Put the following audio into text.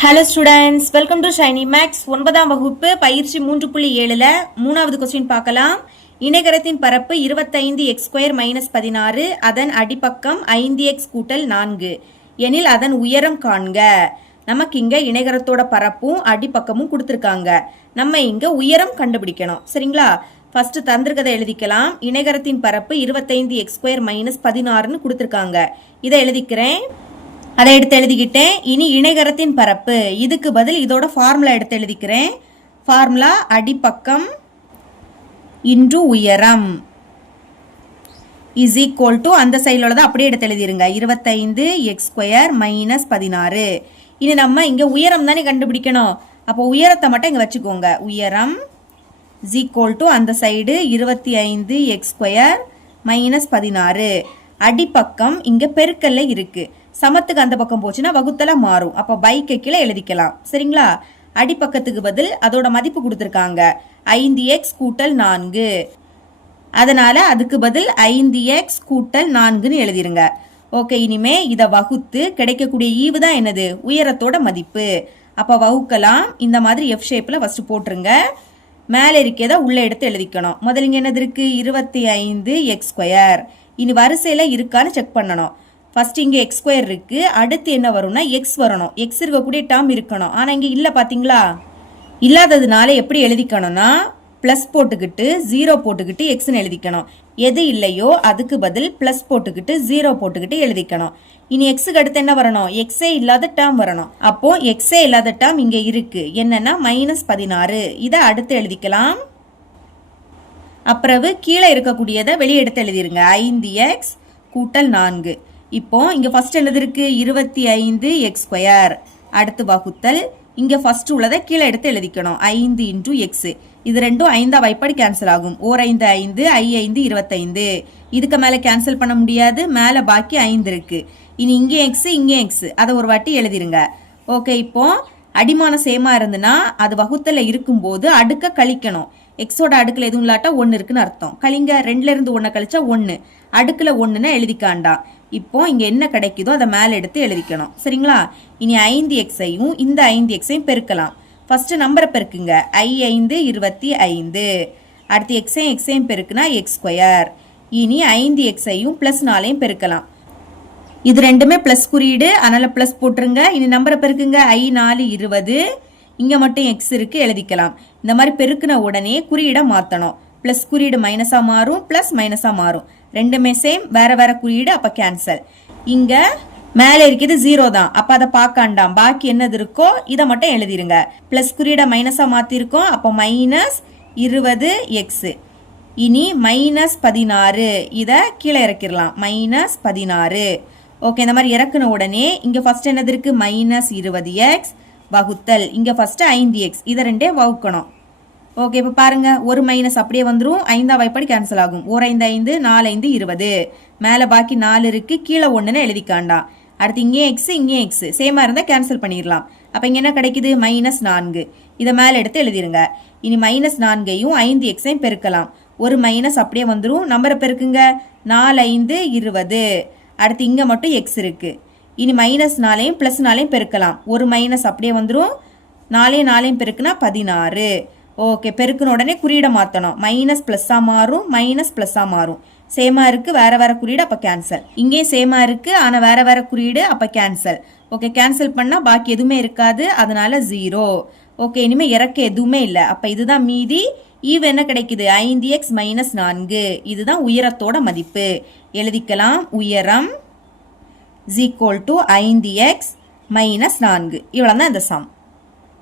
Hello students, welcome to Shiny Max 9ஆம் வகுப்பு பயிற்சி 3.7ல மூணாவது கொஸ்டின் பார்க்கலாம். இணைகரத்தின் பரப்பு 25x² - 16 அதன் அடிப்பக்கம் 5x கூட்டல் 4 எனில் அதன் உயரம் காண்க. நமக்கு இங்க இணைகரத்தோட பரப்பும் அடிப்பக்கமும் கொடுத்திருக்காங்க. நம்ம இங்க உயரம் கண்டுபிடிக்கணும். சரிங்களா? ஃபர்ஸ்ட் தந்திருக்கதை எழுதிக்கலாம். இணைகரத்தின் பரப்பு 25x² - 16ன்னு கொடுத்திருக்காங்க. இதை எழுதிக்கிறேன். அதை எடுத்து எழுதிக்கிட்டேன். இனி இணைகரத்தின் பரப்பு இதுக்கு பதில் இதோட ஃபார்முலா எடுத்து எழுதிக்கிறேன். ஃபார்முலா அடிப்பக்கம் இன்டு உயரம் இஸ் ஈக்குவல் டு அந்த சைடில் உள்ளதை அப்படியே எடுத்து எழுதிருங்க. 25x² - 16. இனி நம்ம இங்கே உயரம் தானே கண்டுபிடிக்கணும். அப்போ உயரத்தை மட்டும் இங்கே வச்சுக்கோங்க. உயரம் இஸ் ஈக்குவல் டு அந்த சைடு 25x² - 16. அடிப்பக்கம் இங்கே பெருக்கல்ல இருக்கு. சமத்துக்கு அந்த பக்கம் போச்சுன்னா வகுத்தல மாறும். அப்போ பைக்கு கீழே எழுதிக்கலாம். சரிங்களா? அடிப்பக்கத்துக்கு பதில் அதோட மதிப்பு கொடுத்துருக்காங்க 5x கூட்டல் 4. அதனால அதுக்கு பதில் 5x கூட்டல் 4ன்னு எழுதிருங்க. ஓகே, இனிமே இதை வகுத்து கிடைக்கக்கூடிய ஈவு தான் என்னது? உயரத்தோட மதிப்பு. அப்போ வகுக்கலாம். இந்த மாதிரி எஃப் ஷேப்பில் ஃபர்ஸ்ட் போட்டுருங்க. மேலே இருக்கிறத உள்ள எடுத்து எழுதிக்கணும். முதல்ல என்னது இருக்கு? 25x². இனி வரிசையில் இருக்கான்னு செக் பண்ணணும். ஃபர்ஸ்ட் இங்கே x² இருக்கு. அடுத்து என்ன வரும்னா x வரணும். x இருக்கக்கூடிய டேர்ம் இருக்கணும். ஆனால் இங்கே இல்லை பார்த்தீங்களா? இல்லாததுனால எப்படி எழுதிக்கணும்னா ப்ளஸ் போட்டுக்கிட்டு 0 போட்டுக்கிட்டு எக்ஸ்ன்னு எழுதிக்கணும். எது இல்லையோ அதுக்கு பதில் ப்ளஸ் போட்டுக்கிட்டு 0 போட்டுக்கிட்டு எழுதிக்கணும். இனி எக்ஸுக்கு அடுத்து என்ன வரணும்? எக்ஸே இல்லாத டேர்ம் வரணும். அப்போ எக்ஸே இல்லாத டேர்ம் இங்கே இருக்கு. என்னன்னா -16. இதை அடுத்து எழுதிக்கலாம். அப்புறம் கீழே இருக்கக்கூடியதை வெளியே எடுத்து எழுதிருங்க. 5x கூட்டல் 4. இப்போ இங்க ஃபர்ஸ்ட் என்னது இருக்கு? 25x². அடுத்து வகுத்தல். இங்க ஃபர்ஸ்ட் உள்ளதை கீழே எடுத்து எழுதிக்கணும். 5 × x. இது ரெண்டும் 5ஆ வைப்படி கேன்சல் ஆகும். 4 5 5, I 5 25. இதுக்கு மேல கேன்சல் பண்ண முடியாது. மேல பாக்கி 5 இருக்கு. இனி இங்கே x இங்கே x. அதை ஒரு வாட்டி எழுதிருங்க. ஓகே, இப்போ அடிமானம் சேமா இருந்துன்னா அது வகுத்தல இருக்கும்போது அடுக்க கழிக்கணும். எக்ஸோட அடுக்குல எதுவும் இல்லாட்டா 1 இருக்குன்னு அர்த்தம். கழிங்க. 2ல இருந்து 1 கழிச்சா 1. அடுக்குல 1ன்னு எழுதிக்காண்டா. இப்போ இங்க என்ன கிடைக்குதோ அதை மேல எடுத்து எழுதிக்கணும். சரிங்களா? இனி 5x-ஐயும் இந்த 5x-ஐயும் பெருக்கலாம். ஃபர்ஸ்ட் நம்பரை பெருக்குங்க. I 5 25. அடுத்து x-ஐயும் பெருக்குனா x². இனி 5x-ஐயும் +4-ஐயும் பெருக்கலாம். இது ரெண்டுமே பிளஸ் குறியீடு, அதனால பிளஸ் போட்டுருங்க. இனி நம்பரை பெருக்குங்க. I 4 20. இங்க மட்டும் x இருக்கு, எழுதிக்கலாம். இந்த மாதிரி பெருக்குன உடனே குறியீடை மாத்தணும். பிளஸ் குறியீடு மைனஸா மாறும், பிளஸ் மைனஸா மாறும். ரெண்டுமே சேம், வேற வேற குறியீடு. அப்ப கேன்சல். இங்க மேல இருக்கிறது 0 தான். அப்ப அதை பார்க்காண்டாம். பாக்கி என்னது இருக்கோ இதை மட்டும் எழுதிருங்க. பிளஸ் குறியீடை மைனஸா மாத்திருக்கோம். அப்போ -20x. இனி -16. இதை கீழே இறக்கிடலாம். -16. ஓகே, இந்த மாதிரி இறக்குன உடனே இங்க ஃபர்ஸ்ட் என்னது இருக்கு? -20x வகுத்தல். இங்க ஃபர்ஸ்ட் 5x. இதை ரெண்டே வகுக்கணும். ஓகே, இப்போ பாருங்க. ஒரு மைனஸ் அப்படியே வந்துடும். 5ஆ வைப்படி கேன்சல் ஆகும். 1 5 5, 4 5 20. மேலே பாக்கி 4 இருக்கு. கீழே 1ன்னு எழுதிக்காண்டா. அடுத்து இங்கே எக்ஸ் இங்கே எக்ஸ் சேமா இருந்தால் கேன்சல் பண்ணிடலாம். அப்போ இங்கே என்ன கிடைக்குது? -4. இதை மேலே எடுத்து எழுதிருங்க. இனி -4-ஐயும் 5x-ஐயும் பெருக்கலாம். ஒரு மைனஸ் அப்படியே வந்துடும். நம்பரை பெருக்குங்க. 4 5 20. அடுத்து இங்கே மட்டும் எக்ஸ் இருக்கு. இனி -4-ஐயும் +4-ஐயும் பெருக்கலாம். ஒரு மைனஸ் அப்படியே வந்துடும். 4-4-ஐயும் பெருக்குனா 16. ஓகே, பெருக்குன உடனே குறியீடை மாற்றணும். மைனஸ் ப்ளஸ்ஸாக மாறும், மைனஸ் ப்ளஸ்ஸாக மாறும். சேமா இருக்கு, வேற வேற குறியீடு. அப்போ கேன்சல். இங்கேயும் சேமா இருக்கு, ஆனால் வேற வேற குறியீடு. அப்போ கேன்சல். ஓகே, கேன்சல் பண்ணால் பாக்கி எதுவுமே இருக்காது. அதனால 0. ஓகே, இனிமேல் இறக்க எதுவுமே இல்லை. அப்போ இதுதான் மீதி. ஈவு என்ன கிடைக்குது? 5x - 4. இதுதான் உயரத்தோட மதிப்பு. எழுதிக்கலாம். உயரம் = 5x - 4. இவ்வளோ தான் இந்த சம்.